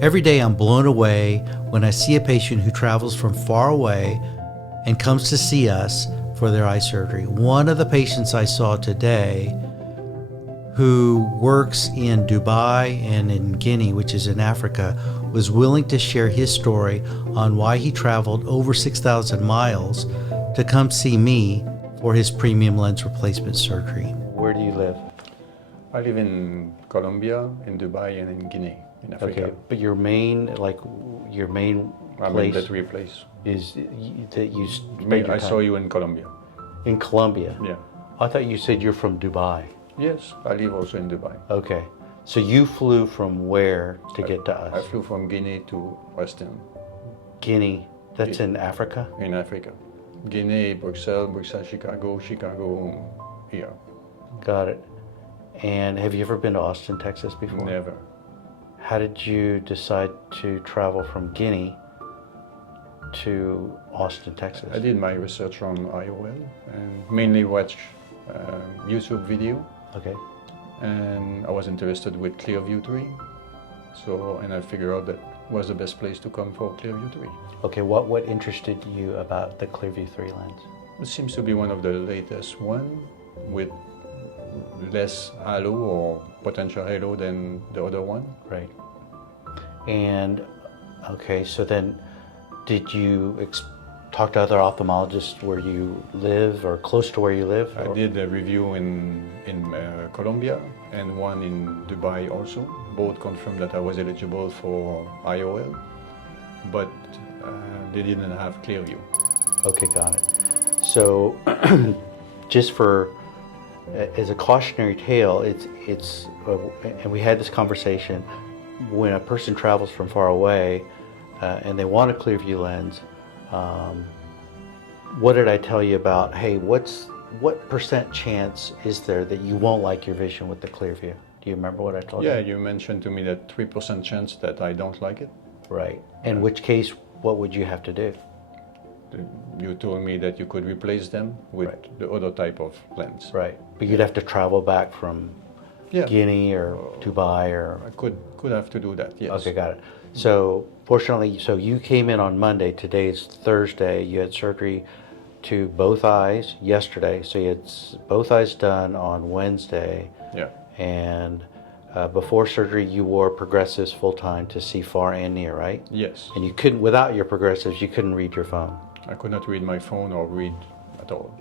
Every day I'm blown away when I see a patient who travels from far away and comes to see us for their eye surgery. One of the patients I saw today who works in Dubai and in Guinea, which is in Africa, was willing to share his story on why he traveled over 6,000 miles to come see me for his premium lens replacement surgery. Where do you live? I live in Colombia, in Dubai, and in Guinea, in Africa. Okay, but your main Mandatory place. is that you I saw you in Colombia. in Colombia. Yeah. I thought you said you're from Dubai. Yes, I live also in Dubai. Okay, so you flew from where to get to I us? flew from Guinea to Western, Guinea. That's in Africa? in Africa. Guinea, Brussels, Chicago, here. Got it. And have you ever been to Austin, Texas before? Never. How did you decide to travel from Guinea to Austin, Texas? I did my research on IOL and mainly watch YouTube video, Okay. and I was interested with Clearview 3. And I figured out that was the best place to come for Clearview 3. Okay, what interested you about the Clearview 3 lens? It seems to be one of the latest one with less halo or potential halo than the other one. Right. And, okay, so then did you talk to other ophthalmologists where you live or close to where you live? I did a review in Colombia and one in Dubai also. Both confirmed that I was eligible for IOL, but they didn't have Clearview. Okay, got it. So, just for, as a cautionary tale, and we had this conversation, when a person travels from far away and they want a Clearview lens, what did I tell you about, hey, what percent chance is there that you won't like your vision with the Clearview? Do you remember what I told you? Yeah, you mentioned to me that 3% chance that I don't like it. Right. In which case, what would you have to do? You told me that you could replace them with the other type of lens. Right. But you'd have to travel back from Guinea or Dubai or... I could have to do that, yes. Okay, got it. So fortunately, so you came in on Monday, today's Thursday, you had surgery to both eyes yesterday, so you had both eyes done on Wednesday. Yeah. And before surgery, you wore progressives full-time to see far and near, right? Yes. And you couldn't, without your progressives, you couldn't read your phone. I could not read my phone or read at all.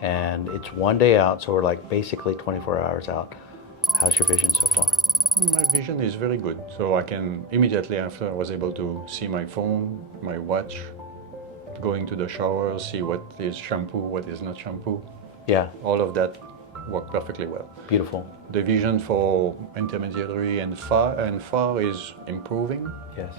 And it's one day out, so we're like basically 24 hours out. How's your vision so far? My vision is very good. So I can, immediately after, I was able to see my phone, my watch, going to the shower, see what is shampoo, what is not shampoo. Yeah. All of that worked perfectly well. Beautiful. The vision for intermediary and far is improving. Yes.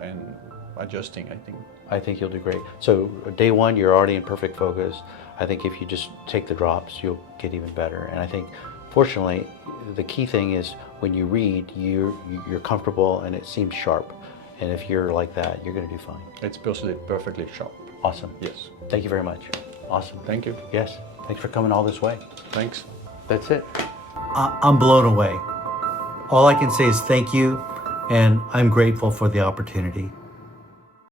And adjusting, I think. I think you'll do great. So day one, you're already in perfect focus. I think if you just take the drops, you'll get even better. And I think, fortunately, the key thing is when you read, you're comfortable and it seems sharp. And if you're like that, you're going to do fine. It's perfectly sharp. Awesome. Yes. Thank you very much. Awesome. Thank you. Yes. Thanks for coming all this way. Thanks. That's it. I'm blown away. All I can say is thank you, and I'm grateful for the opportunity.